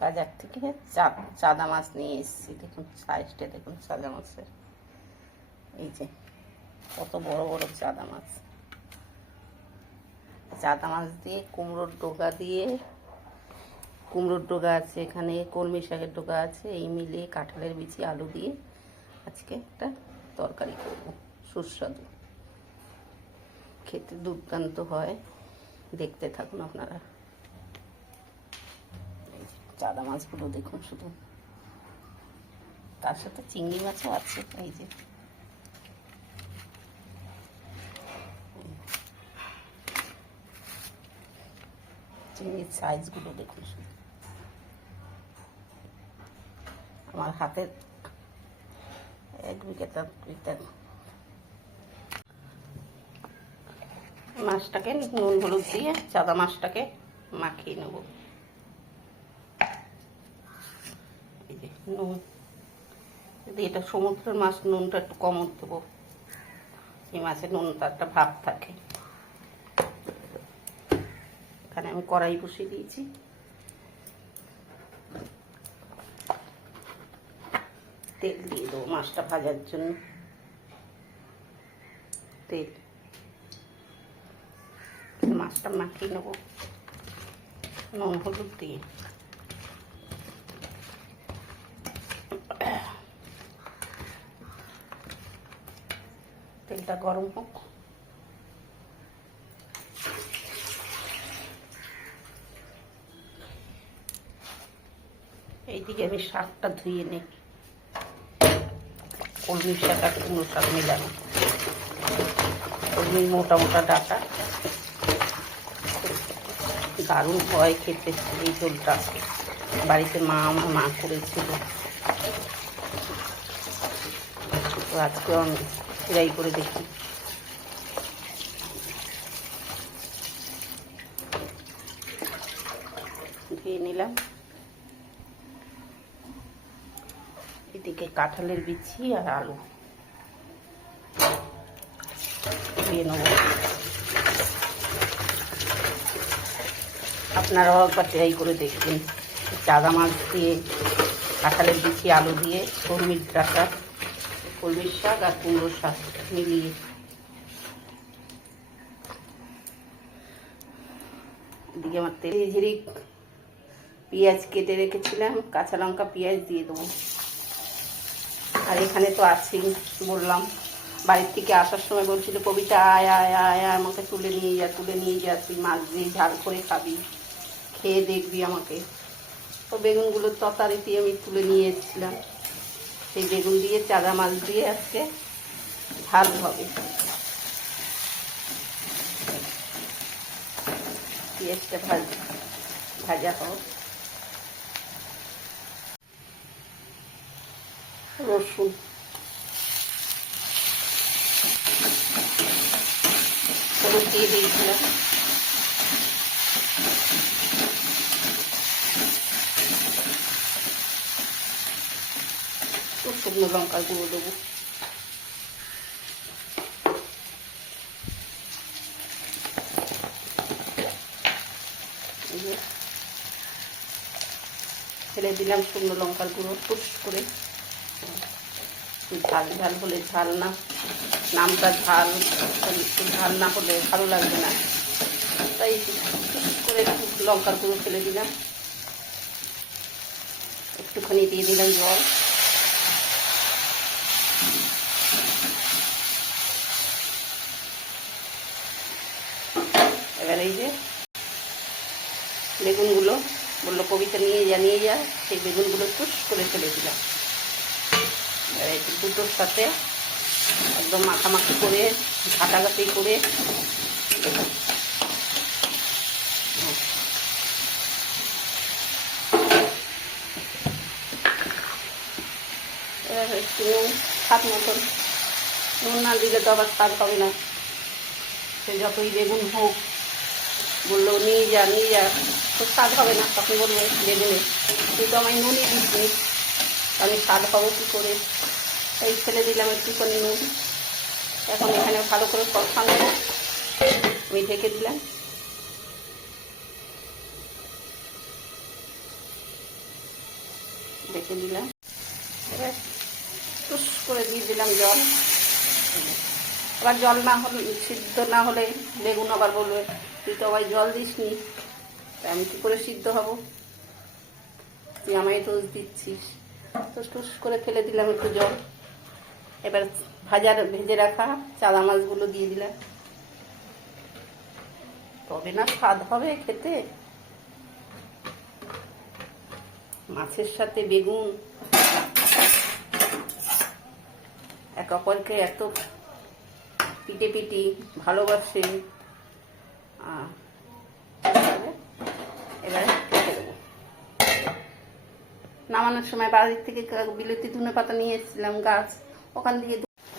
বাজার থেকে চাদা মাছ নিয়ে এসেছি। দেখুন সাইজটা দেখুন চাদা মাছের, এই যে কত বড় বড় চাদা মাছ। চাদা মাছ দিয়ে কুমড়োর ডোকা দিয়ে, কুমড়োর ডোকা আছে এখানে, কলমি শাকের ডোকা আছে, এই মিলিয়ে কাঁঠালের বিচি আলু দিয়ে আজকে একটা তরকারি করব সুস্বাদু, খেতে দুর্দান্ত হয়। দেখতে থাকুন আপনারা। চাদা মাছগুলো দেখুন শুধু, তার সাথে চিংড়ি মাছও আছে। এই যে চিংড়ির সাইজগুলো দেখুন শুধু। আমার হাতের 1 বিঘা মাছটাকে নুন হলুদ দিয়ে চাদা মাছটাকে মাখিয়ে নেব। এই যে নুন, যদি এটা সমুদ্রের মাছ নুনটা একটু কম দেবো, এই মাছের নুনটা একটা ভাব থাকে। এখানে আমি কড়াই বসিয়ে দিয়েছি, তেল দিয়ে দেবো মাছটা ভাজার জন্য। তেল, মাছটা মাখিয়ে নেবো নুন হলুদ দিয়ে। তেলটা গরম হোক। এইদিকে আমি শাকটা ধুয়ে নিই, কলমি শাক আর কুমড়ো শাক মিলানো। কলমির মোটা মোটা ডাটা, দারুণ হয় খেতে এই ঝোলটা। বাড়িতে আমার মা করেছিল, তো আজকে আমি ট্রাই করে দেখি। ধুয়ে নিলাম। এদিকে কাঁঠালের বিচি আর আলু দিয়ে নেব। আপনারাও একবার ট্রাই করে দেখবেন। চাদা মাছ দিয়ে, কাঁঠালের বিচি আলু দিয়ে, কলমির ডাঁটা, কলমির শাক আর কুমড়োর শাক মিলিয়ে। এদিকে আমার তেল ঝিরি পেঁয়াজ কেটে রেখেছিলাম, কাঁচা লঙ্কা পেঁয়াজ দিয়ে দেবো। আর এখানে তো আছেই, বললাম বাড়ির থেকে আসার সময় বলছিল কবিতা আয় আয় আয় আয়, আমাকে তুলে নিয়ে যা, তুলে নিয়ে যা, তুই মাছ দিয়ে ঝাল করে খাবি, খেয়ে দেখবি আমাকে। তো বেগুনগুলোর তরকারিতে আমি তুলে নিয়ে এসেছিলাম, সেই বেগুন দিয়ে চাদা মাছ দিয়ে আজকে ঝাল হবে। পেঁয়াজটা ভাজা হোক। রসুন, হলুদ দিয়ে দিয়েছিলাম। শুকনো লঙ্কার গুঁড়ো দেবো। ফেলে দিলাম শুকনো লঙ্কার গুঁড়ো টুস করে। ঝাল ঝাল হলে ঝাল না, নামটা ঝাল, একটু ঝাল না হলে ভালো লাগবে না, তাই করে লঙ্কার গুঁড়ো ফেলে দিলাম। একটুখানি দিয়ে দিলাম জল। এবার এই যে বেগুনগুলো বললো কবিতা নিয়ে যা, সেই বেগুনগুলো টুস করে ফেলে দিলাম। এই দুটোর সাথে একদম মাখামাখি করে, ঘাটাঘাটি করে একটু নুন স্বাদ মতন, নুন না দিলে তো আবার স্বাদ হবে না। সে যতই বেগুন হোক, বললো নিয়ে যা তো স্বাদ হবে না, তখন বলবে বেগুনে, কিন্তু আমি নুনই দিচ্ছি, আমি স্বাদ পাবো কী করে, তাই ফেলে দিলাম একটুখানি নুন। এখন এখানে ভালো করে কষানো, আমি ঢেকে দিলাম। রেখে দিলাম। এবার টুস করে দিয়ে দিলাম জল। আবার জল না হলে, সিদ্ধ না হলে বেগুন আবার বলবে তুই তো আবার জল দিসনি, তাই আমি কী করে সিদ্ধ হব, তুই আমায় দোষ দিচ্ছিস। টুস টুস করে ফেলে দিলাম একটু জল। এবার ভেজে রাখা চালা মাছগুলো দিয়ে দিলাম, তবে না স্বাদ হবে খেতে। মাছের সাথে বেগুন এক অপরকে এত পিটি ভালোবাসে। এবারে রেখে দেবো। নামানোর সময় বাড়ির থেকে বিলেতি ধনে পাতা নিয়ে এসেছিলাম গাছ, ওখান থেকে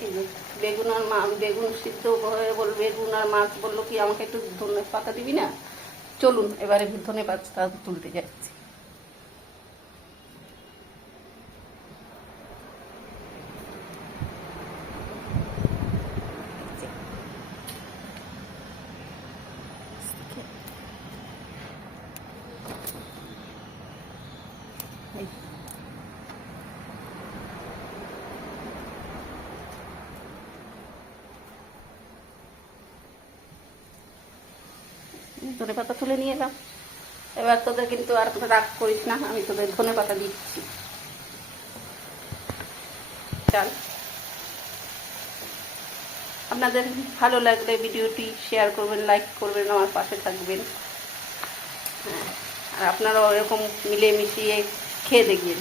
এই যে বেগুন আর বেগুন সিদ্ধ হয়ে বেগুন আর মাছ বললো কি আমাকে একটু ধনে পাতা দিবি না। চলুন এবারে ধনে পাতা তুলতে যাচ্ছি। ধনে পাতা তুলে নিয়ে এলাম। এবার তোদের কিন্তু আর রাগ করিস না, আমি তোদের ধনে পাতা দিচ্ছি। চল, আপনাদের ভালো লাগলে ভিডিওটি শেয়ার করবেন, লাইক করবেন, আমার পাশে থাকবেন। হ্যাঁ, আর আপনারাও এরকম মিলে মিশিয়ে খেয়ে দেখবেন।